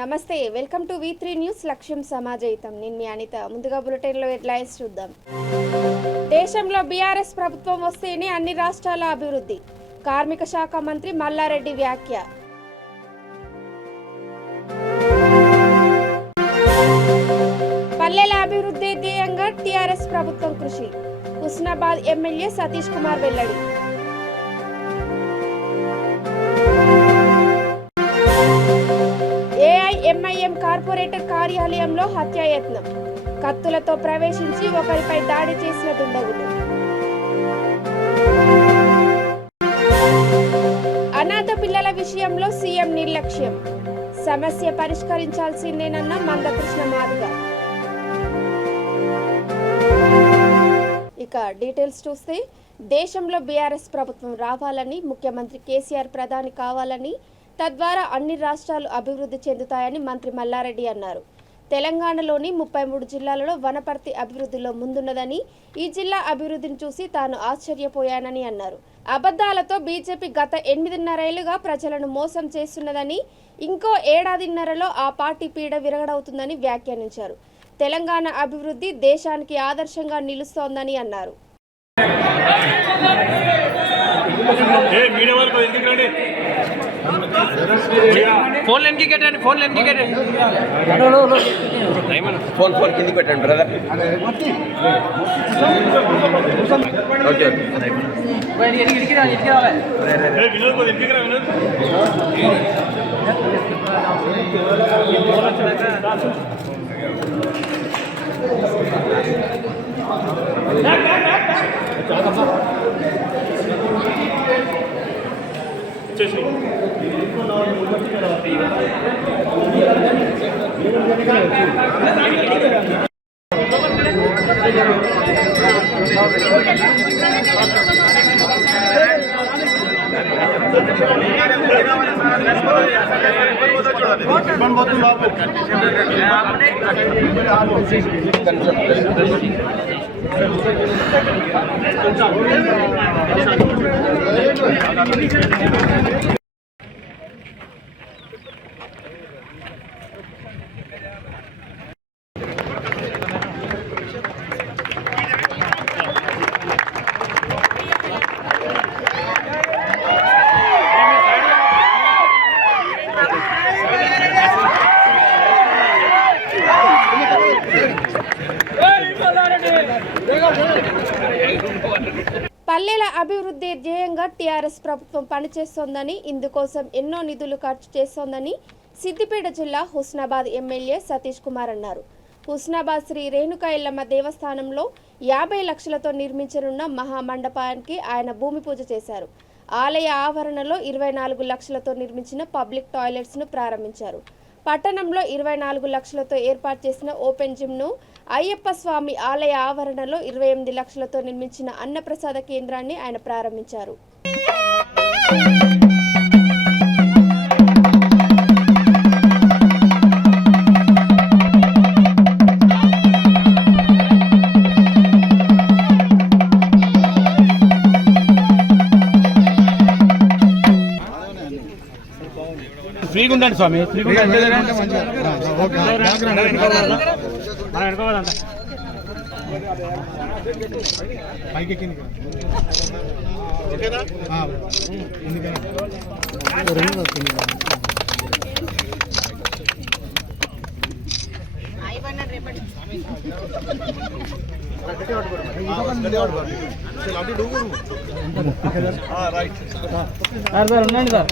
నమస్తే, welcome to V3 news. లక్ష్యం సమాజయితం. నేను మీ అనిత. ముందుగా బులెటిన్లో హెడ్లైన్స్ చూద్దాం. దేశంలో బీఆర్ఎస్ ప్రభుత్వం వస్తేనే అన్ని రాష్ట్రాల అభివృద్ధి. కార్మిక శాఖ మంత్రి మల్లారెడ్డి వ్యాఖ్య. పల్లెల అభివృద్ధి ధ్యేయంగా టీఆర్ఎస్ ప్రభుత్వం కృషి. హుస్నాబాద్ ఎమ్మెల్యే సతీష్ కుమార్ వెల్లడి. ఏఐఎంఐఎం కార్పొరేటర్ కార్యాలయంలో హత్యాయత్నం. కత్తులతో ప్రవేశించి ఒకరిపై దాడి చేసిన దుండగులు. అనాథ పిల్లల విషయంలో సీఎం నిర్లక్ష్యం. సమస్య పరిష్కరించాల్సిందేనన్న మందకృష్ణ మాదిగ. ఇక డీటెయిల్స్ చూస్తే, దేశంలో బీఆర్ఎస్ ప్రభుత్వం రావాలని, ముఖ్యమంత్రి కేసీఆర్ ప్రధాని కావాలని, తద్వారా అన్ని రాష్ట్రాలు అభివృద్ధి చెందుతాయని మంత్రి మల్లారెడ్డి అన్నారు. తెలంగాణలోని 33 జిల్లాలలో వనపర్తి అభివృద్ధిలో ముందున్నదని, ఈ జిల్లా అభివృద్ధిని చూసి తాను ఆశ్చర్యపోయానని అన్నారు. అబద్ధాలతో బీజేపీ గత 8.5 ఏళ్లుగా ప్రజలను మోసం చేస్తున్నదని, ఇంకో ఏడాదిన్నరలో ఆ పార్టీ పీడ విరగడవుతుందని వ్యాఖ్యానించారు. తెలంగాణ అభివృద్ధి దేశానికి ఆదర్శంగా నిలుస్తోందని అన్నారు. ఫోన్ కిందికి పెట్టండి బ్రదర్. ఓకే పల్లెల అభివృద్ధి ధ్యేయంగా టీఆర్ఎస్ ప్రభుత్వం పనిచేస్తోందని, ఇందుకోసం ఎన్నో నిధులు ఖర్చు చేస్తోందని సిద్దిపేట జిల్లా హుస్నాబాద్ ఎమ్మెల్యే సతీష్ కుమార్ అన్నారు. హుస్నాబాద్ శ్రీ రేణుకా ఎల్లమ్మ దేవస్థానంలో 50 లక్షలతో నిర్మించనున్న మహామండపానికి ఆయన భూమి పూజ చేశారు. ఆలయ ఆవరణలో 24 లక్షలతో నిర్మించిన పబ్లిక్ టాయిలెట్స్ను ప్రారంభించారు. పట్టణంలో 24 లక్షలతో ఏర్పాటు చేసిన ఓపెన్ జిమ్ను, అయ్యప్ప స్వామి ఆలయ ఆవరణలో 28 లక్షలతో నిర్మించిన అన్నప్రసాద కేంద్రాన్ని ఆయన ప్రారంభించారు. ఫ్రీగా ఉండండి స్వామి, ఉండండి సార్.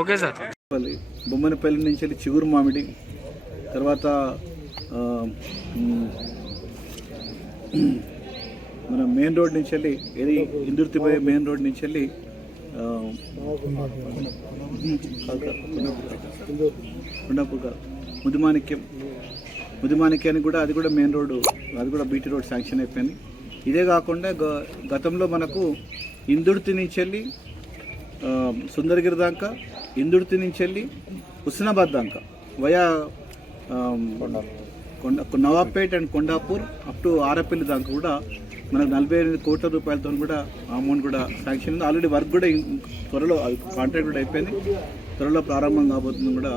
Okay sir. బొమ్మనపల్లి నుంచి వెళ్ళి చిగురు మామిడి, తర్వాత మన మెయిన్ రోడ్ నుంచి వెళ్ళి ఏది ఇందుర్తిపోయే మెయిన్ రోడ్ నుంచి వెళ్ళి ముదిమాణిక్యానికి కూడా అది కూడా మెయిన్ రోడ్డు, అది కూడా బీటీ రోడ్ శాంక్షన్ అయిపోయింది. ఇదే కాకుండా గతంలో మనకు ఇందుర్తి నుంచి వెళ్ళి సుందరగిరి దాకా, ఇందుర్తి నుంచి వెళ్ళి హుస్నాబాద్ దాకా via Nawabpet and Kondapur up to Arapalli దాకా కూడా మనకు 48 కోట్ల రూపాయలతో కూడా అమౌంట్ కూడా శాంక్షన్ ఉంది. ఆల్రెడీ వర్క్ కూడా త్వరలో కాంట్రాక్ట్ కూడా అయిపోయింది, త్వరలో ప్రారంభం కాబోతుందని కూడా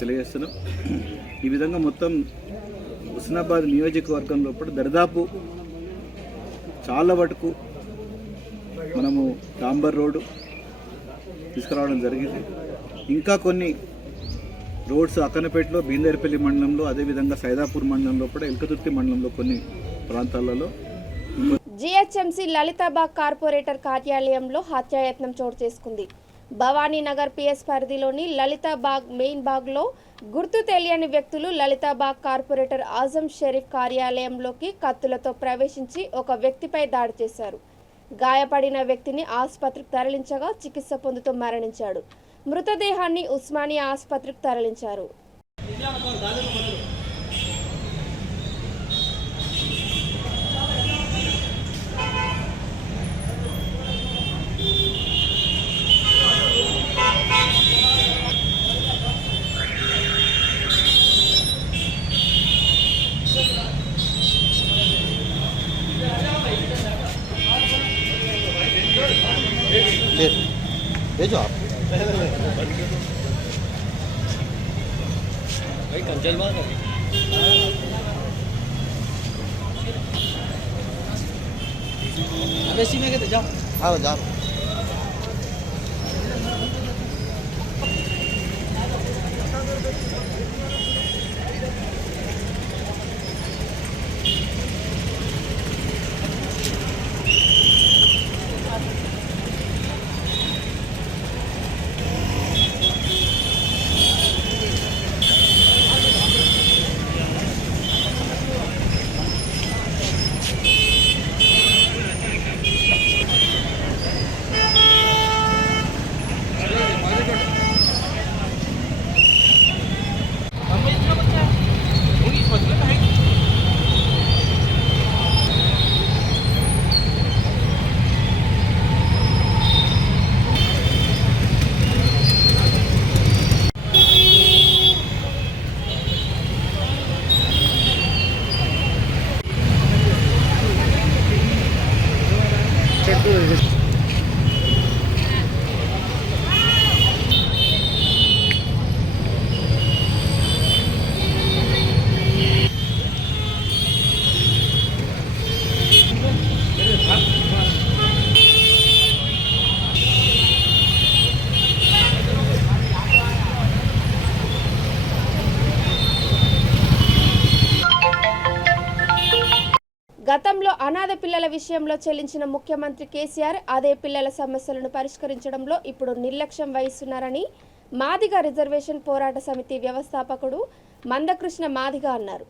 తెలియజేస్తున్నాం. ఈ విధంగా మొత్తం హుస్నాబాద్ నియోజకవర్గం లోపల దరిదాపు చాలా వరకు మనము డాంబర్ రోడ్డు తీసుకురావడం జరిగింది. ఇంకా కొన్ని రోడ్స్ అక్కనపేటలో, బీందేర్పల్లి మండలంలో, అదేవిధంగా సైదాపూర్ మండలంలో కూడా, ఎల్కతుర్తి మండలంలో కొన్ని ప్రాంతాలలో. జిహెచ్ఎంసీ లలితాబాగ్ కార్పొరేటర్ కార్యాలయంలో హత్యాయత్నం చోటు చేసుకుంది. భవానీనగర్ పిఎస్ పరిధిలోని లలితాబాగ్ మెయిన్ బాగ్లో గుర్తు తెలియని వ్యక్తులు లలితాబాగ్ కార్పొరేటర్ ఆజం షరీఫ్ కార్యాలయంలోకి కత్తులతో ప్రవేశించి ఒక వ్యక్తిపై దాడి చేశారు. గాయపడిన వ్యక్తిని ఆసుపత్రికి తరలించగా చికిత్స పొందుతూ మరణించాడు. మృతదేహాన్ని ఉస్మానియా ఆసుపత్రికి తరలించారు. भेजो आप भाई कंचल मार अब इसी में कहते जाओ। हाँ जाओ। గతంలో అనాథ పిల్లల విషయంలో చెల్లించిన ముఖ్యమంత్రి కేసీఆర్ అదే పిల్లల సమస్యలను పరిష్కరించడంలో ఇప్పుడు నిర్లక్ష్యం వహిస్తున్నారని మాదిగ రిజర్వేషన్ పోరాట సమితి వ్యవస్థాపకుడు మందకృష్ణ మాదిగ అన్నారు.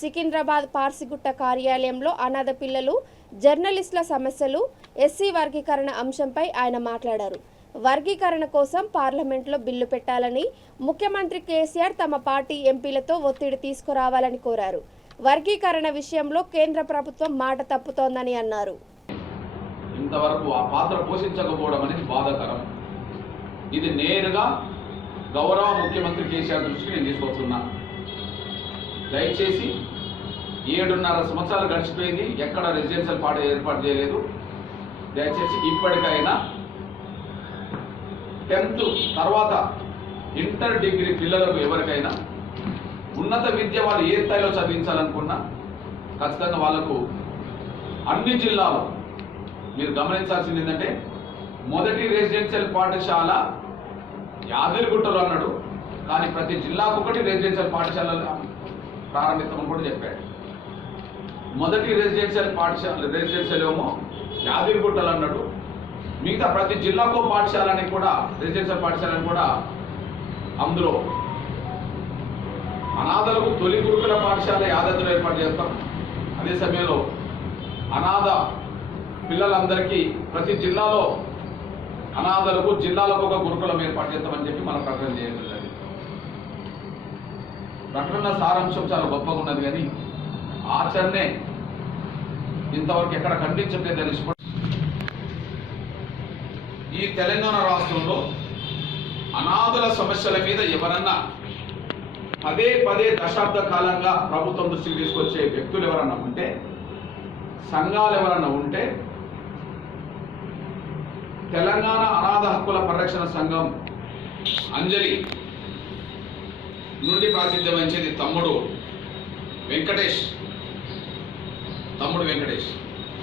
సికింద్రాబాద్ పార్సిగుట్ట కార్యాలయంలో అనాథ పిల్లలు, జర్నలిస్టుల సమస్యలు, ఎస్సీ వర్గీకరణ అంశంపై ఆయన మాట్లాడారు. వర్గీకరణ కోసం పార్లమెంట్లో బిల్లు పెట్టాలని ముఖ్యమంత్రి కేసీఆర్ తమ పార్టీ ఎంపీలతో ఒత్తిడి తీసుకురావాలని కోరారు. వర్గీకరణ విషయంలో కేంద్ర ప్రభుత్వం మాట తప్పుతోందని అన్నారు. ఇంతవరకు ఆ పాత్ర పోషించకపోవడం అనేది బాధాకరం. ఇది నేరుగా గౌరవ ముఖ్యమంత్రి కేసీఆర్ దృష్టికి నేను తీసుకొస్తున్నా. దయచేసి 7.5 సంవత్సరాలు గడిచిపోయింది, ఎక్కడ రెసిడెన్షియల్ పార్టీ ఏర్పాటు చేయలేదు. దయచేసి ఇప్పటికైనా 10th తర్వాత ఇంటర్ డిగ్రీ పిల్లలకు ఎవరికైనా ఉన్నత విద్య వాళ్ళు ఏ స్థాయిలో చదివించాలనుకున్నా ఖచ్చితంగా వాళ్లకు అన్ని జిల్లాలో మీరు గమనించాల్సింది ఏంటంటే మొదటి రెసిడెన్షియల్ పాఠశాల యాదగిరిగుట్టలో అన్నాడు, కానీ ప్రతి జిల్లాకు ఒకటి రెసిడెన్షియల్ పాఠశాల ప్రారంభిస్తామని కూడా చెప్పాడు. మొదటి రెసిడెన్షియల్ ఏమో యాదగిరిగుట్టలు అన్నాడు, మిగతా ప్రతి జిల్లాకు పాఠశాలని కూడా రెసిడెన్షియల్ పాఠశాలని కూడా అందులో అనాథలకు తొలి గురుకుల పాఠశాల యాదాద్రిలో ఏర్పాటు చేస్తాం. అదే సమయంలో అనాథ పిల్లలందరికీ ప్రతి జిల్లాలో అనాథలకు జిల్లాలకు ఒక గురుకులం ఏర్పాటు చేస్తామని చెప్పి మనం ప్రకటన చేయడం జరిగింది. ప్రకటన సారాంశం చాలా గొప్పగా ఉన్నది, కానీ ఆచరణే ఇంతవరకు ఎక్కడ ఖండించట్లేదని ఈ తెలంగాణ రాష్ట్రంలో అనాథల సమస్యల మీద ఎవరన్నా పదే పదే దశాబ్ద కాలంగా ప్రభుత్వం దృష్టికి తీసుకొచ్చే వ్యక్తులు ఎవరన్నా ఉంటే, సంఘాలు ఎవరన్నా ఉంటే, తెలంగాణ అనాథ హక్కుల పరిరక్షణ సంఘం అంజలి నుండి ప్రాతినిధ్యం వహించేది తమ్ముడు వెంకటేష్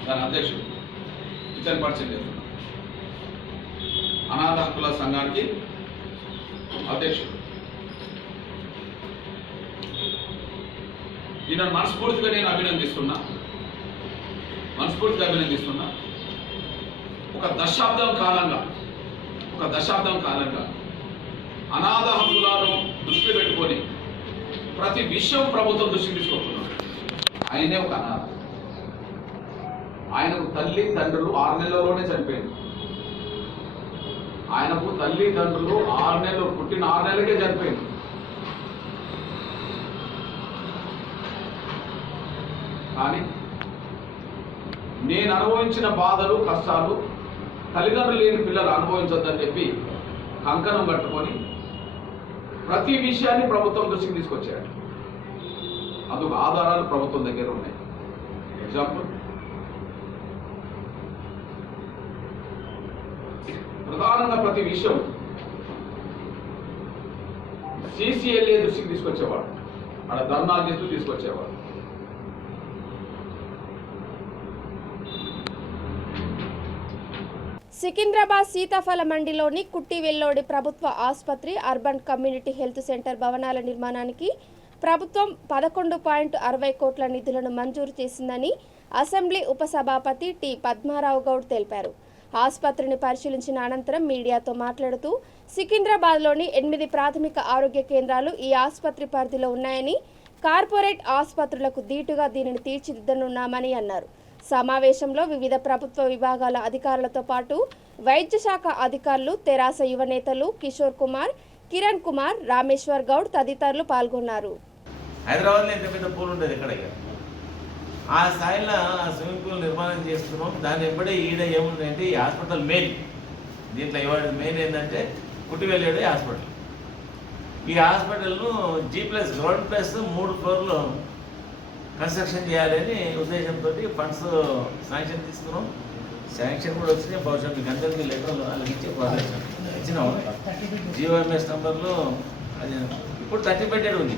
దాని అధ్యక్షుడు ఇతని పరిచయం చేస్తున్నాం. అనాథ హక్కుల సంఘానికి అధ్యక్షుడు ఈయన మనస్ఫూర్తిగా నేను అభినందిస్తున్నా. ఒక దశాబ్దం కాలంగా అనాథ హక్కులను దృష్టిలో పెట్టుకొని ప్రతి విషయం ప్రభుత్వం దృష్టికి తీసుకుంటున్నాడు. ఆయనే ఒక అనాథ. ఆయనకు తల్లి తండ్రులు 6 నెలల్లోనే చనిపోయింది. ఆయనకు తల్లి తండ్రులు 6 నెలలు పుట్టిన 6 నెలలకే చనిపోయింది. కానీ నేను అనుభవించిన బాధలు కష్టాలు తల్లిదండ్రులు లేని పిల్లలు అనుభవించొద్దని చెప్పి కంకణం కట్టుకొని ప్రతి విషయాన్ని ప్రభుత్వం దృష్టికి తీసుకొచ్చాడు. అందుకు ఆధారాలు ప్రభుత్వం దగ్గర ఉన్నాయి. ఎగ్జాంపుల్, ప్రధానంగా ప్రతి విషయం CCLA దృష్టికి తీసుకొచ్చేవాడు, అక్కడ ధర్నాలు చేస్తూ తీసుకొచ్చేవాడు. సికింద్రాబాద్ సీతాఫల మండిలోని కుట్టివెల్లోడి ప్రభుత్వ ఆసుపత్రి అర్బన్ కమ్యూనిటీ హెల్త్ సెంటర్ భవనాల నిర్మాణానికి ప్రభుత్వం 11.60 కోట్ల నిధులను మంజూరు చేసిందని అసెంబ్లీ ఉపసభాపతి టి పద్మారావు గౌడ్ తెలిపారు. ఆసుపత్రిని పరిశీలించిన అనంతరం మీడియాతో మాట్లాడుతూ సికింద్రాబాద్లోని 8 ప్రాథమిక ఆరోగ్య కేంద్రాలు ఈ ఆసుపత్రి పరిధిలో ఉన్నాయని, కార్పొరేట్ ఆసుపత్రులకు దీటుగా దీనిని తీర్చిదిద్దనున్నామని అన్నారు. సమావేశంలో వివిధ ప్రభుత్వ విభాగాల అధికారులతో పాటు వైద్య శాఖ అధికారులు, తెరాస యువ నేతలు కిషోర్ కుమార్, కిరణ్ కుమార్, రామేశ్వర్ గౌడ్ తదితరులు పాల్గొన్నారు. హైదరాబాద్లో ఎంత పెద్ద పూల్ ఉండేది ఎక్కడ, ఆ స్థాయిలో స్విమ్మింగ్ పూల్ నిర్మాణం చేస్తున్నాం. దాని వెంబడే ఈడ ఏముందంటే ఈ హాస్పిటల్ మెయిన్, దీంట్లో ఇవాళ మెయిన్ ఏంటంటే కుట్టివెల్లేడే హాస్పిటల్. ఈ హాస్పిటల్ను G+ గ్రౌండ్ ప్లస్ 3 ఫ్లోర్లు కన్స్ట్రక్షన్ చేయాలని ఉద్దేశంతో ఫండ్స్ శాంక్షన్ తీసుకున్నాం. శాంక్షన్ కూడా వచ్చినాయి. బహుశా మీకు అందరికీ లెటర్లు వాళ్ళకి ఇచ్చే ఇచ్చినాము. GOMS నంబర్లో అది ఇప్పుడు 30 బెడ్డెడ్ ఉంది,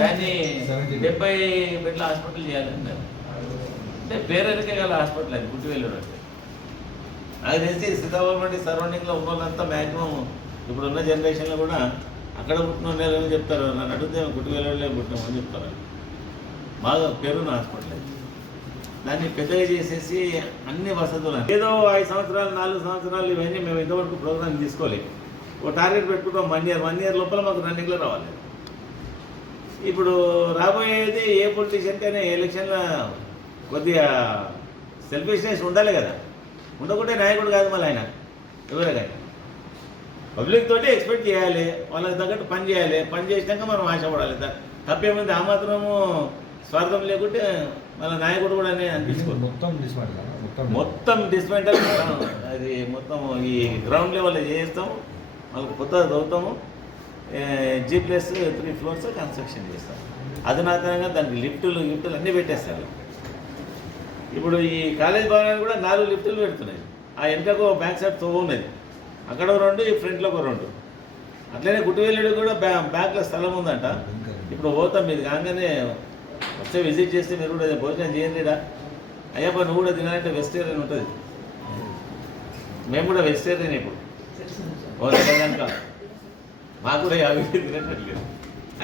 కానీ 70 బెడ్ల హాస్పిటల్ చేయాలని అంటే పేరెరికే గల హాస్పిటల్ అది కుట్టివెల్లూరు అంటే. అది తెలిసి సీతాఫలం సరౌండింగ్లో ఉన్న వాళ్ళంతా మ్యాక్సిమం ఇప్పుడున్న జనరేషన్లో కూడా అక్కడ పుట్టిన వాళ్ళు చెప్తారు. నన్ను అడిగితే కుట్టివెల్లూరులో పుట్టినామని చెప్తారు. బాగా పేరున్న హాస్పిటల్ అది. దాన్ని పెద్దగా చేసేసి అన్ని వసతులు ఏదో 5 సంవత్సరాలు 4 సంవత్సరాలు ఇవన్నీ మేము ఇంతవరకు ప్రోగ్రామ్ తీసుకోలేదు. ఒక టార్గెట్ పెట్టుకుంటాం 1 ఇయర్ లోపల మాకు రన్నింగ్లో రావాలి. ఇప్పుడు రాబోయేది ఏ పొలిటీషియన్కైనా ఎలక్షన్లో కొద్దిగా సెల్ఫిష్నెస్ ఉండాలి కదా. ఉండకుంటే నాయకుడు కాదు మళ్ళీ ఆయన ఎవరైనా. పబ్లిక్ తోటి ఎక్స్పెక్ట్ చేయాలి, వాళ్ళకి తగ్గట్టు పని చేయాలి. పని చేసినాక మనం ఆశపడాలి. తప్పేముంది, ఆ మాత్రము స్వార్థం లేకుంటే మళ్ళీ నాయకుడు కూడా అనిపించుకోవాలి. మొత్తం డిస్మెంటల్ అది మొత్తం ఈ గ్రౌండ్ లెవెల్లో చేస్తాము. వాళ్ళకి కొత్తగా చదువుతాము. G+ 3 ఫ్లోర్స్ కన్స్ట్రక్షన్ చేస్తాం. అధునాతనంగా దానికి లిఫ్టులు అన్నీ పెట్టేస్తారు. ఇప్పుడు ఈ కాలేజ్ భవనాలు కూడా 4 లిఫ్టులు పెడుతున్నాయి. ఆ వెనుకకు బ్యాక్ సైడ్ తో ఉన్నది, అక్కడ 2, ఈ ఫ్రంట్లో ఒక 2. అట్లనే కుట్టివెల్లుడు కూడా బ్యాక్లో స్థలం ఉందంట. ఇప్పుడు పోతాం, ఇది కాగానే వస్తే విజిట్ చేస్తే మీరు కూడా భోజనం చేయండి రా అయ్యప్ప నువ్వు కూడా తినాలంటే వెజిటేరియన్ ఉంటుంది. మేము కూడా వెజిటేరియన్ ఇప్పుడు కనుక మాకు కూడా అవి తినట్లేదు.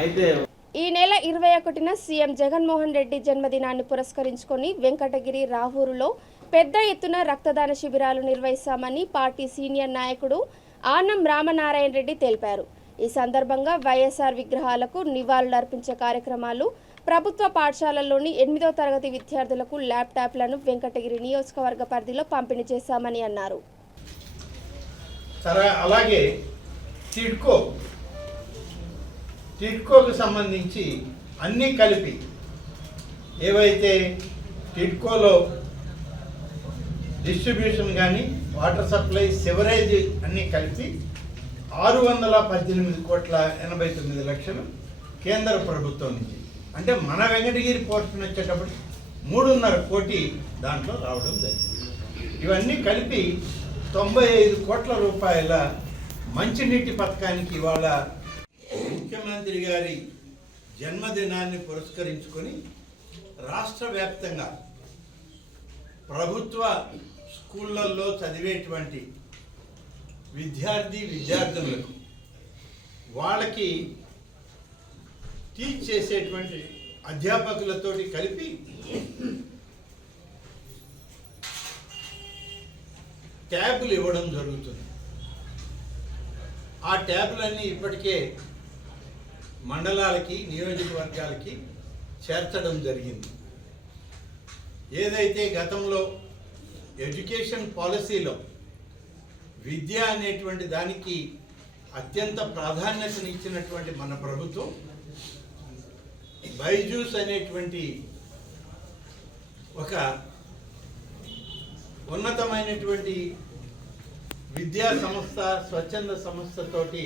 అయితే ఈ నెల 21న సీఎం జగన్మోహన్ రెడ్డి జన్మదినాన్ని పురస్కరించుకొని వెంకటగిరి రావూరులో పెద్ద ఎత్తున రక్తదాన శిబిరాలు నిర్వహిస్తామని పార్టీ సీనియర్ నాయకుడు ఆనం రామనారాయణ రెడ్డి తెలిపారు. ఈ సందర్భంగా వైఎస్ఆర్ విగ్రహాలకు నివాళులర్పించే కార్యక్రమాలు, ప్రభుత్వ పాఠశాలల్లోని 8వ తరగతి విద్యార్థులకు ల్యాప్టాప్లను వెంకటగిరి నియోజకవర్గ పరిధిలో పంపిణీ చేశామని అన్నారు. అలాగే టిడ్కోకు సంబంధించి అన్నీ కలిపి ఏవైతే టిడ్కోలో డిస్ట్రిబ్యూషన్ కానీ వాటర్ సప్లై సివరేజ్ అన్నీ కలిపి 618,89,80,00,000 కేంద్ర ప్రభుత్వం నుంచి, అంటే మన వెంకటగిరి పోర్షన్ వచ్చేటప్పుడు 3.5 కోటి దాంట్లో రావడం జరిగింది. ఇవన్నీ కలిపి 95 కోట్ల రూపాయల మంచినీటి పథకానికి ఇవాళ ముఖ్యమంత్రి గారి జన్మదినాన్ని పురస్కరించుకొని రాష్ట్ర వ్యాప్తంగా ప్రభుత్వ స్కూళ్ళల్లో చదివేటువంటి విద్యార్థులకు వాళ్ళకి టీచ్ చేసేటువంటి అధ్యాపకులతోటి కలిపి ట్యాబులు ఇవ్వడం జరుగుతుంది. ఆ ట్యాబులన్నీ ఇప్పటికే మండలాలకి, నియోజకవర్గాలకి చేర్చడం జరిగింది. ఏదైతే గతంలో ఎడ్యుకేషన్ పాలసీలో విద్య అనేటువంటి దానికి అత్యంత ప్రాధాన్యతనిచ్చినటువంటి మన ప్రభుత్వం బైజూస్ అనేటువంటి ఒక ఉన్నతమైనటువంటి విద్యా సంస్థ, స్వచ్ఛంద సంస్థతోటి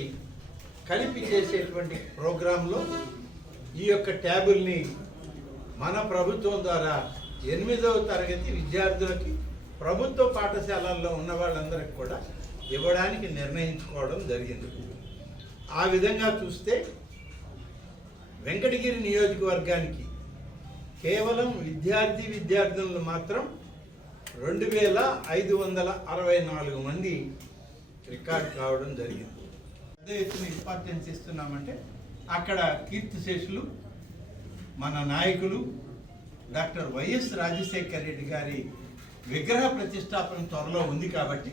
కలిపి చేసేటువంటి ప్రోగ్రాంలో ఈ యొక్క ట్యాబుల్ని మన ప్రభుత్వం ద్వారా 8వ తరగతి విద్యార్థులకి ప్రభుత్వ పాఠశాలల్లో ఉన్న వాళ్ళందరికీ కూడా ఇవ్వడానికి నిర్ణయించుకోవడం జరిగింది. ఆ విధంగా చూస్తే వెంకటగిరి నియోజకవర్గానికి కేవలం విద్యార్థులను మాత్రం 2,564 మంది రికార్డ్ కావడం జరిగింది. పెద్ద ఎత్తున ఇంపార్టెన్స్ ఇస్తున్నామంటే అక్కడ కీర్తిశేషులు మన నాయకులు డాక్టర్ వైఎస్ రాజశేఖర రెడ్డి గారి విగ్రహ ప్రతిష్టాపన త్వరలో ఉంది కాబట్టి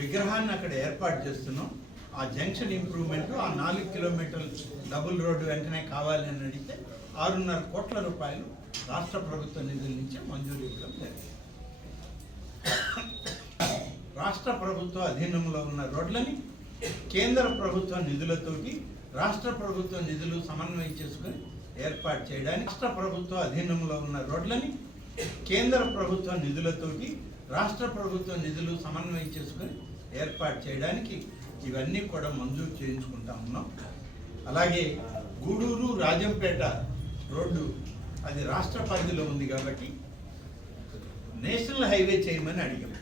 విగ్రహాన్ని అక్కడ ఏర్పాటు చేస్తున్నాం. ఆ జంక్షన్ ఇంప్రూవ్మెంట్, ఆ 4 కిలోమీటర్ల డబుల్ రోడ్డు వెంటనే కావాలి అని అడిగితే 6.5 కోట్ల రూపాయలు రాష్ట్ర ప్రభుత్వ నిధుల నుంచి మంజూరు ఇవ్వడం జరిగింది. రాష్ట్ర ప్రభుత్వ అధీనంలో ఉన్న రోడ్లని కేంద్ర ప్రభుత్వ నిధులతోటి రాష్ట్ర ప్రభుత్వ నిధులు సమన్వయం చేసుకొని ఏర్పాటు చేయడానికి, రాష్ట్ర ప్రభుత్వ అధీనంలో ఉన్న రోడ్లని కేంద్ర ప్రభుత్వ నిధులతోటి రాష్ట్ర ప్రభుత్వ నిధులు సమన్వయం చేసుకొని ఏర్పాటు చేయడానికి ఇవన్నీ కూడా మంజూరు చేయించుకుంటా ఉన్నాం. అలాగే గూడూరు రాజంపేట రోడ్డు అది రాష్ట్ర పరిధిలో ఉంది కాబట్టి నేషనల్ హైవే చేయమని అడిగాం.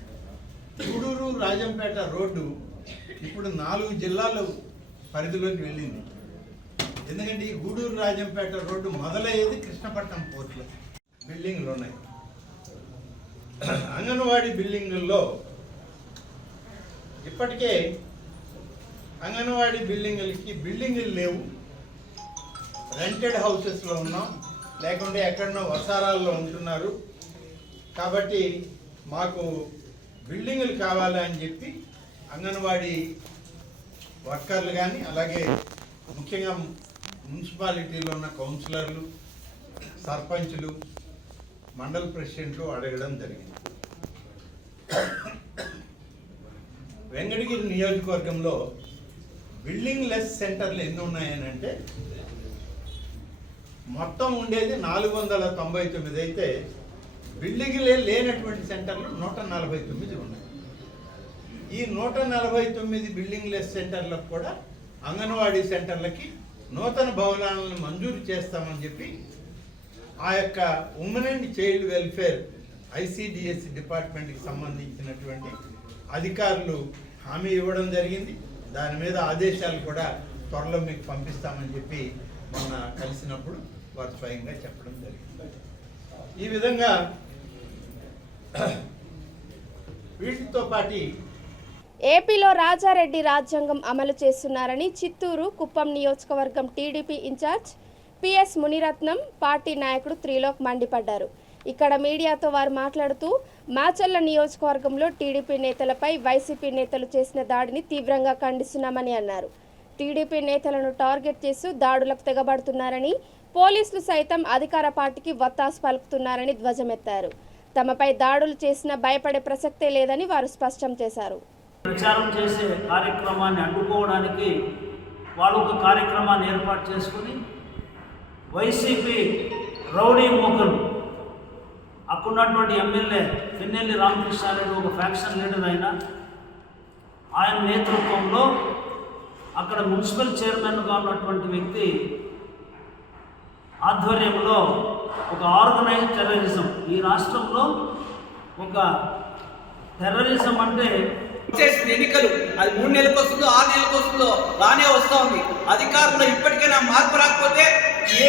గూడూరు రాజంపేట రోడ్డు ఇప్పుడు 4 జిల్లాల పరిధిలోకి వెళ్ళింది. ఎందుకంటే ఈ గూడూరు రాజంపేట రోడ్డు మొదలయ్యేది కృష్ణపట్నం పోర్టులో. బిల్డింగ్లు ఉన్నాయి. అంగన్వాడీ బిల్డింగుల్లో ఇప్పటికే అంగన్వాడీ బిల్డింగులు లేవు. రెంటెడ్ హౌసెస్లో ఉన్నాం, లేకుంటే ఎక్కడనో వసారాల్లో ఉంటున్నారు. కాబట్టి మాకు బిల్డింగులు కావాలని చెప్పి అంగన్వాడీ వర్కర్లు కానీ, అలాగే ముఖ్యంగా మున్సిపాలిటీలో ఉన్న కౌన్సిలర్లు, సర్పంచులు, మండల ప్రెసిడెంట్లు అడగడం జరిగింది. వెంకటగిరి నియోజకవర్గంలో బిల్డింగ్ లెస్ సెంటర్లు ఎన్ని ఉన్నాయని అంటే మొత్తం ఉండేది 499 అయితే బిల్డింగ్లే లేనటువంటి సెంటర్లు 149 ఉన్నాయి. ఈ 149 బిల్డింగ్ లెస్ సెంటర్లకు కూడా అంగన్వాడీ సెంటర్లకి నూతన భవనాలను మంజూరు చేస్తామని చెప్పి ఆ యొక్క women and child welfare ICDS డిపార్ట్మెంట్కి సంబంధించినటువంటి అధికారులు హామీ ఇవ్వడం జరిగింది. దాని మీద ఆదేశాలు కూడా త్వరలో మీకు పంపిస్తామని చెప్పి మొన్న కలిసినప్పుడు వారు స్వయంగా చెప్పడం జరిగింది. ఈ విధంగా వీటితో పాటు ఏపీలో రాజారెడ్డి రాజ్యాంగం అమలు చేస్తున్నారని చిత్తూరు కుప్పం నియోజకవర్గం టీడీపీ ఇన్ఛార్జ్ పిఎస్ మునిరత్నం పార్టీ నాయకుడు త్రిలోక్ మండిపడ్డారు. ఇక్కడ మీడియాతో వారు మాట్లాడుతూ మాచర్ల నియోజకవర్గంలో టీడీపీ నేతలపై వైసీపీ నేతలు చేసిన దాడిని తీవ్రంగా ఖండిస్తున్నామని అన్నారు. టీడీపీ నేతలను టార్గెట్ చేస్తూ దాడులకు తెగబడుతున్నారని, పోలీసులు సైతం అధికార పార్టీకి వత్తాసు పలుకుతున్నారని ధ్వజమెత్తారు. తమపై దాడులు చేసినా భయపడే ప్రసక్తే లేదని వారు స్పష్టం చేశారు. ప్రచారం చేసే కార్యక్రమాన్ని అడ్డుకోవడానికి వాళ్ళు ఒక కార్యక్రమాన్ని ఏర్పాటు చేసుకుని వైసీపీ రౌడీ మూకలు అక్కడున్నటువంటి ఎమ్మెల్యే పిన్నెల్లి రామకృష్ణ అనేది ఒక ఫ్యాక్షన్ లీడర్ ఆయన నేతృత్వంలో అక్కడ మున్సిపల్ చైర్మన్గా ఉన్నటువంటి వ్యక్తి ఆధ్వర్యంలో ఒక ఆర్గనైజ్డ్ టెర్రరిజం, ఈ రాష్ట్రంలో ఒక టెర్రరిజం అంటే చేసిన ఎన్నికలు అది 3 నెలలకు వస్తుందో 6 నెలలకు వస్తుందో రానే వస్తూ ఉంది. అధికారులు ఇప్పటికైనా మార్పు రాకపోతే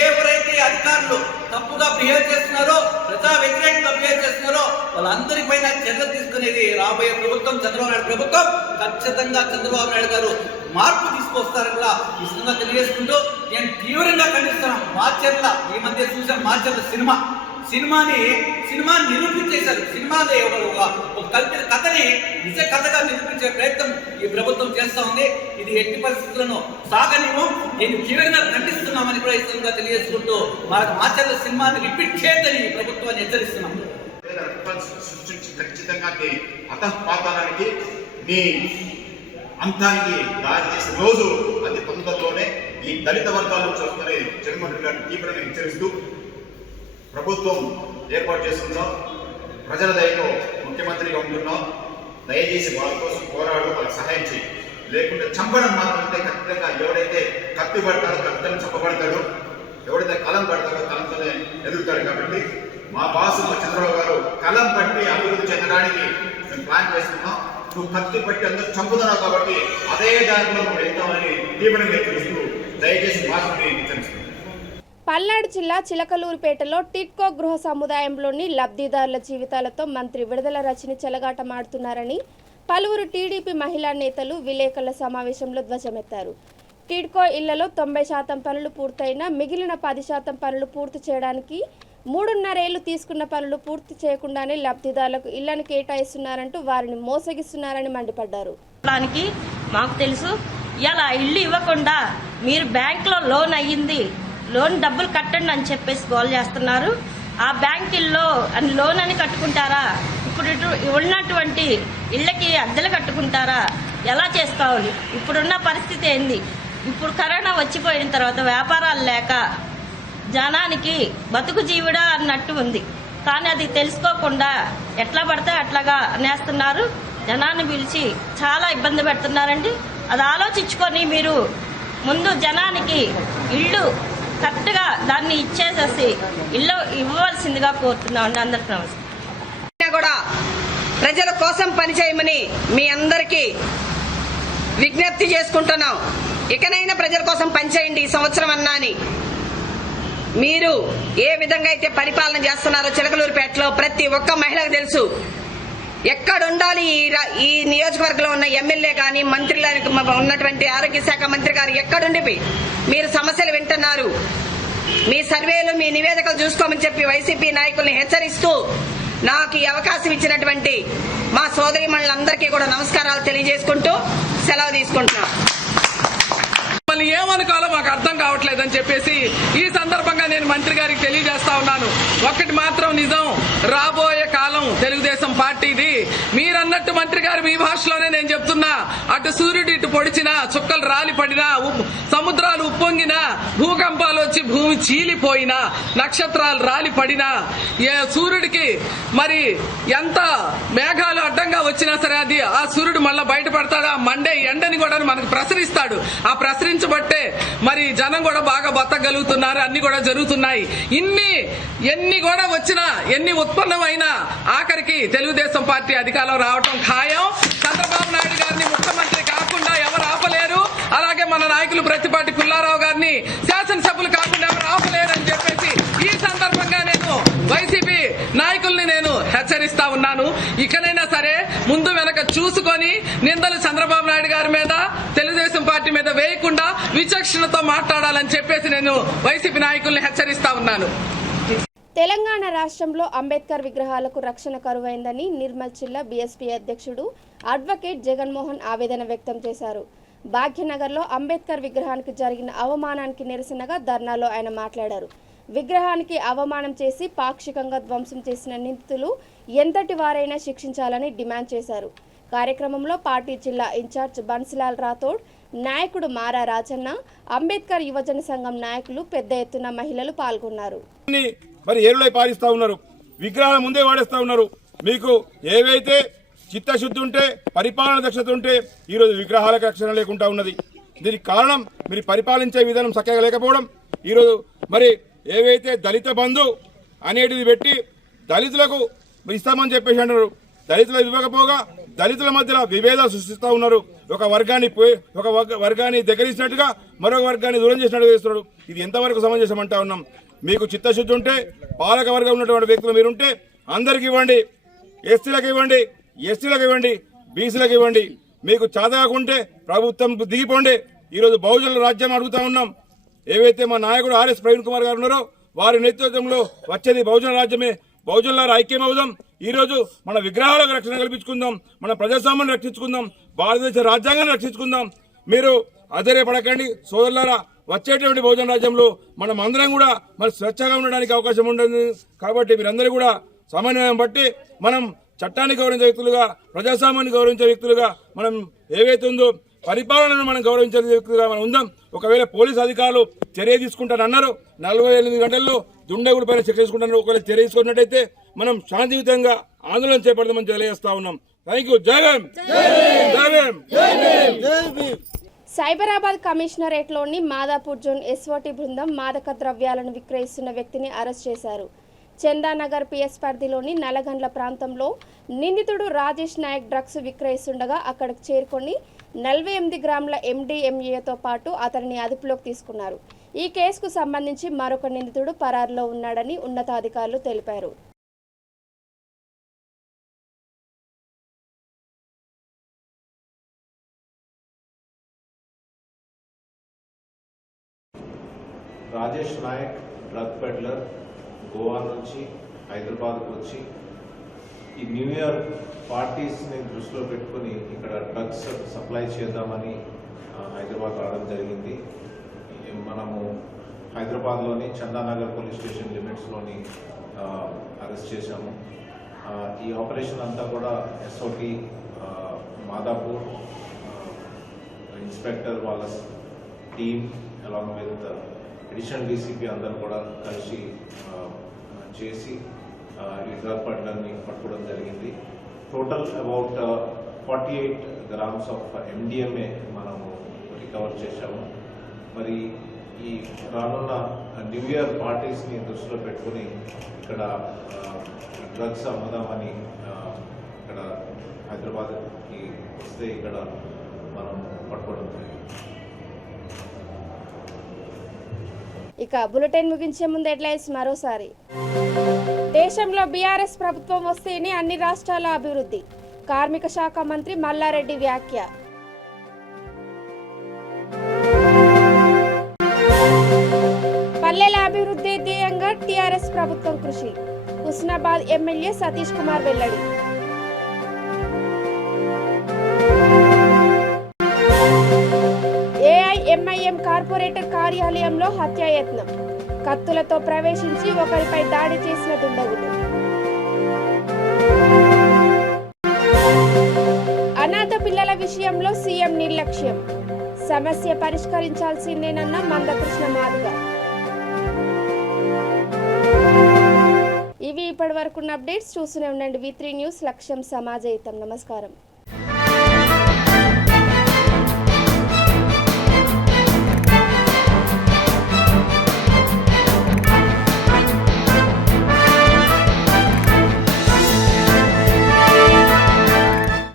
ఎవరైతే అధికారులు తప్పుగా బిహేవ్ చేస్తున్నారో, ప్రజా వ్యతిరేకంగా బిహేవ్ చేస్తున్నారో వాళ్ళందరిపైన చర్యలు తీసుకునేది రాబోయే ప్రభుత్వం, చంద్రబాబు నాయుడు ప్రభుత్వం. ఖచ్చితంగా చంద్రబాబు నాయుడు గారు మార్పు తీసుకొస్తారని కూడా ఈ సందర్భంగా తెలియజేసుకుంటూ నేను తీవ్రంగా ఖండిస్తున్నాను. మాచర్ల ఈ మధ్య చూసిన మాచర్ల సినిమాని నిరూపించేశారు. సినిమాలో ఒక కల్పిత కథని నిజ కథగా నిరూపించే ప్రయత్నం ఈ ప్రభుత్వం చేస్తూ ఉంది. ఇది ఎట్టి పరిస్థితులను సాగనివ్వం. నేను తీవ్రంగా ఖండిస్తున్నామని కూడా ఈ సందర్భంగా తెలియజేసుకుంటూ మనకు మాచర్ల సినిమాని రిపీట్ చేయొద్దని ఈ ప్రభుత్వాన్ని హెచ్చరిస్తున్నాం. సృష్టించి ఖచ్చితంగా అతపాతానికి నీ అంతానికి దారి చేసిన రోజు అతి తొందరలోనే ఈ దళిత వర్గాలు చూసుకునే జగన్మోహన్ రెడ్డి గారిని తీవ్రంగా హెచ్చరిస్తూ ప్రభుత్వం ఏర్పాటు చేస్తున్నాం, ప్రజల దయతో ముఖ్యమంత్రిగా ఉంటున్నాం, దయచేసి వాళ్ళ కోసం పోరాడు, వాళ్ళకి సహాయం చేయి. లేకుంటే చంపడం మాత్రమే ఖచ్చితంగా ఎవడైతే కత్తి పడతాడో కత్తిని చంపబడతాడు, ఎవడైతే కలం పడతాడో కలంతోనే ఎదుగుతాడు. కాబట్టి మా బాసు చంద్రబాబు గారు కలం పట్టి అభివృద్ధి చెందడానికి మేము ప్లాన్ చేస్తున్నాం. నువ్వు కత్తి పట్టి అందరూ చంపుతున్నావు కాబట్టి అదే దారిలో నువ్వు వెళ్తామని తీవ్రంగా హెచ్చరిస్తూ దయచేసి బాసుని హెచ్చరిస్తున్నాం. పల్నాడు జిల్లా చిలకలూరుపేటలో టిట్కో గృహ సముదాయంలోని లబ్ధిదారుల జీవితాలతో మంత్రి విడుదల రజని చెలగాటమాడుతున్నారని పలువురు టీడీపీ మహిళా నేతలు విలేకరుల సమావేశంలో ధ్వజమెత్తారు. టిడ్కో ఇళ్లలో 90% పనులు పూర్తయినా మిగిలిన 10% పనులు పూర్తి చేయడానికి 3.5 ఏళ్లు తీసుకున్న పనులు పూర్తి చేయకుండానే లబ్ధిదారులకు ఇళ్లను కేటాయిస్తున్నారంటూ వారిని మోసగిస్తున్నారని మండిపడ్డారు. మాకు తెలుసు, ఇలా ఇల్లు ఇవ్వకుండా మీరు బ్యాంకులో లోన్ అయ్యింది, లోన్ డబ్బులు కట్టండి అని చెప్పేసి గోల్ చేస్తున్నారు. ఆ బ్యాంకుల్లో లోన్ అని కట్టుకుంటారా? ఇప్పుడు ఉన్నటువంటి ఇళ్ళకి అద్దెలు కట్టుకుంటారా? ఎలా చేసుకోవాలి? ఇప్పుడున్న పరిస్థితి ఏంది? ఇప్పుడు కరోనా వచ్చిపోయిన తర్వాత వ్యాపారాలు లేక జనానికి బతుకు జీవుడా అన్నట్టు ఉంది. కానీ అది తెలుసుకోకుండా ఎట్లా పడితే అట్లాగా అనేస్తున్నారు. జనాన్ని పిలిచి చాలా ఇబ్బంది పెడుతున్నారండి. అది ఆలోచించుకొని మీరు ముందు జనానికి ఇళ్ళు కరెక్ట్గా దాన్ని ఇచ్చేసేసి ఇల్లు ఇవ్వవలసిందిగా కోరుతున్నామండి. అందరికీ నమస్తే. కూడా ప్రజల కోసం పనిచేయమని మీ అందరికీ విజ్ఞప్తి చేసుకుంటున్నాం. ఇకనైనా ప్రజల కోసం పనిచేయండి ఈ సంవత్సరం అన్నా అని. మీరు ఏ విధంగా అయితే పరిపాలన చేస్తున్నారో చిలకలూరుపేటలో ప్రతి ఒక్క మహిళకు తెలుసు. ఎక్కడుండాలి ఈ నియోజకవర్గంలో ఉన్న ఎమ్మెల్యే కానీ మంత్రులకు ఉన్నటువంటి ఆరోగ్య శాఖ మంత్రి గారు ఎక్కడుండి మీరు సమస్యలు వింటున్నారు? మీ సర్వేలు మీ నివేదికలు చూసుకోమని చెప్పి వైసీపీ నాయకుల్ని హెచ్చరిస్తూ నాకు ఈ అవకాశం ఇచ్చినటువంటి మా సోదరీమణులందరికీ కూడా నమస్కారాలు తెలియజేసుకుంటూ సెలవు తీసుకుంటున్నాం. మళ్ళీ ఏమనుకోవాలో మాకు అర్థం కావట్లేదని చెప్పేసి ఈ సందర్భంగా నేను మంత్రి గారికి తెలియజేస్తా ఉన్నాను. ఒక్కటి మాత్రం నిజం, రాబోయే కాలం తెలుగుదేశం పార్టీది. మీరన్నట్టు మంత్రి గారు మీ భాషలోనే నేను చెప్తున్నా, అటు సూర్యుడు ఇటు పొడిచినా, చుక్కలు రాలి పడినా, సముద్రాలు ఉప్పొంగినా, భూకంపాలు వచ్చి భూమి చీలిపోయినా, నక్షత్రాలు రాలి పడినా, సూర్యుడికి మరి ఎంత మేఘాలు అడ్డంగా వచ్చినా సరే అది ఆ సూర్యుడు మళ్ళా బయటపడతాడు. ఆ మండే ఎండని కూడా మనకు ప్రసరిస్తాడు. ఆ ప్రసరించబట్టే మరి జనం కూడా బాగా బతకగలుగుతున్నారు. అన్ని కూడా జరుగుతున్నాయి. ఎన్ని కూడా వచ్చినా, ఎన్ని ఉత్పన్నమైనా ఆఖరికి తెలుగుదేశం పార్టీ అధికారంలో రావటం ఖాయం. చంద్రబాబు నాయుడు గారిని ముఖ్యమంత్రి కాకుండా ఎవరు ఆపలేరు. అలాగే మన నాయకులు ప్రతిపాటి పుల్లారావు గారిని శాసనసభ్యులు కాకుండా ఎవరు ఆపలేరు అని చెప్పేసి ఈ సందర్భంగా నేను వైసీపీ నాయకుల్ని నేను హెచ్చరిస్తా ఉన్నాను. ఇకనైనా సరే ముందు వెనక చూసుకొని నిందలు చంద్రబాబు నాయుడు గారి మీద, తెలుగుదేశం పార్టీ మీద వేయకుండా విచక్షణతో మాట్లాడాలని చెప్పేసి నేను వైసీపీ నాయకుల్ని హెచ్చరిస్తా ఉన్నాను. తెలంగాణ రాష్ట్రంలో అంబేద్కర్ విగ్రహాలకు రక్షణ కరువైందని నిర్మల్ జిల్లా బీఎస్పీ అధ్యక్షుడు అడ్వకేట్ జగన్మోహన్ ఆవేదన వ్యక్తం చేశారు. భాగ్యనగర్లో అంబేద్కర్ విగ్రహానికి జరిగిన అవమానానికి నిరసనగా ధర్నాలో ఆయన మాట్లాడారు. విగ్రహానికి అవమానం చేసి పాక్షికంగా ధ్వంసం చేసిన నిందితులు ఎంతటి వారైనా శిక్షించాలని డిమాండ్ చేశారు. కార్యక్రమంలో పార్టీ జిల్లా ఇన్ఛార్జ్ బన్సిలాల్ రాథోడ్, నాయకుడు మారా రాజన్న, అంబేద్కర్ యువజన సంఘం నాయకులు, పెద్ద ఎత్తున మహిళలు పాల్గొన్నారు. మరి ఏరులై పాలిస్తా ఉన్నారు, విగ్రహాల ముందే వాడేస్తా ఉన్నారు. మీకు ఏవైతే చిత్తశుద్ధి ఉంటే, పరిపాలన దక్షత ఉంటే ఈరోజు విగ్రహాలకు రక్షణ లేకుండా ఉన్నది. దీనికి కారణం మీరు పరిపాలించే విధానం చక్కగా లేకపోవడం. ఈరోజు మరి ఏవైతే దళిత బంధు అనేటిది పెట్టి దళితులకు ఇస్తామని చెప్పేసి అంటున్నారు. దళితులకు ఇవ్వకపోగా దళితుల మధ్యలో విభేదాలు సృష్టిస్తూ ఉన్నారు. ఒక వర్గాన్ని దగ్గరిచ్చినట్టుగా మరొక వర్గాన్ని దూరం చేసినట్టుగా చేస్తున్నాడు. ఇది ఎంతవరకు సమంజసం అంటా ఉన్నాం. మీకు చిత్తశుద్ధి ఉంటే, పాలక వర్గం ఉన్నటువంటి వ్యక్తులు మీరుంటే అందరికి ఇవ్వండి, ఎస్టీలకు ఇవ్వండి, ఎస్టీలకు ఇవ్వండి, బీసీలకు ఇవ్వండి. మీకు చాదకుంటే ప్రభుత్వం దిగిపోండి. ఈరోజు బహుజనుల రాజ్యం అడుగుతా ఉన్నాం. ఏవైతే మా నాయకుడు ఆర్ఎస్ ప్రవీణ్ కుమార్ గారు ఉన్నారో వారి నేతృత్వంలో వచ్చేది బహుజన రాజ్యమే. బహుజనుల ఐక్యం అవుదాం. ఈరోజు మన విగ్రహాలకు రక్షణ కల్పించుకుందాం, మన ప్రజాస్వామ్యాన్ని రక్షించుకుందాం, భారతదేశ రాజ్యాంగాన్ని రక్షించుకుందాం. మీరు ఆశ్చర్యపడకండి సోదరులారా, వచ్చేటువంటి బహుజన రాజ్యంలో మనం అందరం కూడా మరి స్వచ్ఛంగా ఉండడానికి అవకాశం ఉండదు. కాబట్టి మీరందరూ కూడా సమన్వయం బట్టి మనం చట్టాన్ని గౌరవించే వ్యక్తులుగా, ప్రజాస్వామ్యాన్ని గౌరవించే వ్యక్తులుగా, మనం ఏవైతే ఉందో పరిపాలనను మనం గౌరవించే వ్యక్తులుగా మనం ఉందాం. ఒకవేళ పోలీసు అధికారులు చర్య తీసుకుంటారన్నారు, 48 గంటల్లో దుండగుడి పైన శిక్ష తీసుకుంటారు. ఒకవేళ చర్య తీసుకున్నట్టయితే మనం శాంతియుతంగా ఆందోళన చేపడదామని తెలియజేస్తా ఉన్నాం. Thank you. జై భీమ్. సైబరాబాద్ కమిషనరేట్లోని మాదాపూర్ జోన్ ఎస్ఓటీ బృందం మాదక ద్రవ్యాలను విక్రయిస్తున్న వ్యక్తిని అరెస్ట్ చేశారు. చందానగర్ పిఎస్ పరిధిలోని నల్లగండ్ల ప్రాంతంలో నిందితుడు రాజేష్ నాయక్ డ్రగ్స్ విక్రయిస్తుండగా అక్కడికి చేరుకొని 48 గ్రాముల MDMAతో పాటు అతనిని అదుపులోకి తీసుకున్నారు. ఈ కేసుకు సంబంధించి మరొక నిందితుడు పరారులో ఉన్నాడని ఉన్నతాధికారులు తెలిపారు. రాజేష్ నాయక్ డ్రగ్ పెడ్లర్ గోవా నుంచి హైదరాబాద్కు వచ్చి ఈ న్యూ ఇయర్ పార్టీస్ని దృష్టిలో పెట్టుకుని ఇక్కడ డ్రగ్స్ సప్లై చేద్దామని హైదరాబాద్ రావడం జరిగింది. మనము హైదరాబాద్లోని చందానగర్ పోలీస్ స్టేషన్ లిమిట్స్లోని అరెస్ట్ చేశాము. ఈ ఆపరేషన్ అంతా కూడా ఎస్ఓటి మాదాపూర్ ఇన్స్పెక్టర్ వాళ్ళ team along with additional DCP అందరూ కూడా కలిసి చేసి ఈ డ్రగ్ పట్లని పట్టుకోవడం జరిగింది. Total about 48 grams of MDMA మనము రికవర్ చేశాము. మరి ఈ రానున్న న్యూ ఇయర్ పార్టీస్ని దృష్టిలో పెట్టుకుని ఇక్కడ డ్రగ్స్ అమ్ముదామని ఇక్కడ హైదరాబాద్కి వస్తే ఇక్కడ మనం పట్టుకోవడం జరిగింది. ఇక బులెటిన్ ముగించే ముందు హెడ్లైన్స్ మరోసారి. దేశంలో బీఆర్ఎస్ ప్రభుత్వం వస్తేనే అన్ని రాష్ట్రాల అభివృద్ధి, కార్మిక శాఖ మంత్రి మల్లారెడ్డి వ్యాఖ్య. పల్లెల అభివృద్ధి ధ్యేయంగా టీఆర్ఎస్ ప్రభుత్వం కృషి, హుస్నాబాద్ ఎమ్మెల్యే సతీష్ కుమార్ వెల్లడి. AIMIM కార్పొరేటర్ కార్యాలయంలో హత్యాయత్నం, కత్తులతో ప్రవేశించి ఒకరిపై దాడి చేసిన దుండగులు. అనాథ పిల్లల విషయంలో సీఎం నిర్లక్ష్యం, సమస్య పరిష్కరించాల్సిందేనన్న మందకృష్ణ మాదిగ. ఇవి ఇప్పటి వరకున్న అప్డేట్స్. చూస్తూనే ఉండండి V3 న్యూస్. లక్ష్యం సమాజహితం. నమస్కారం.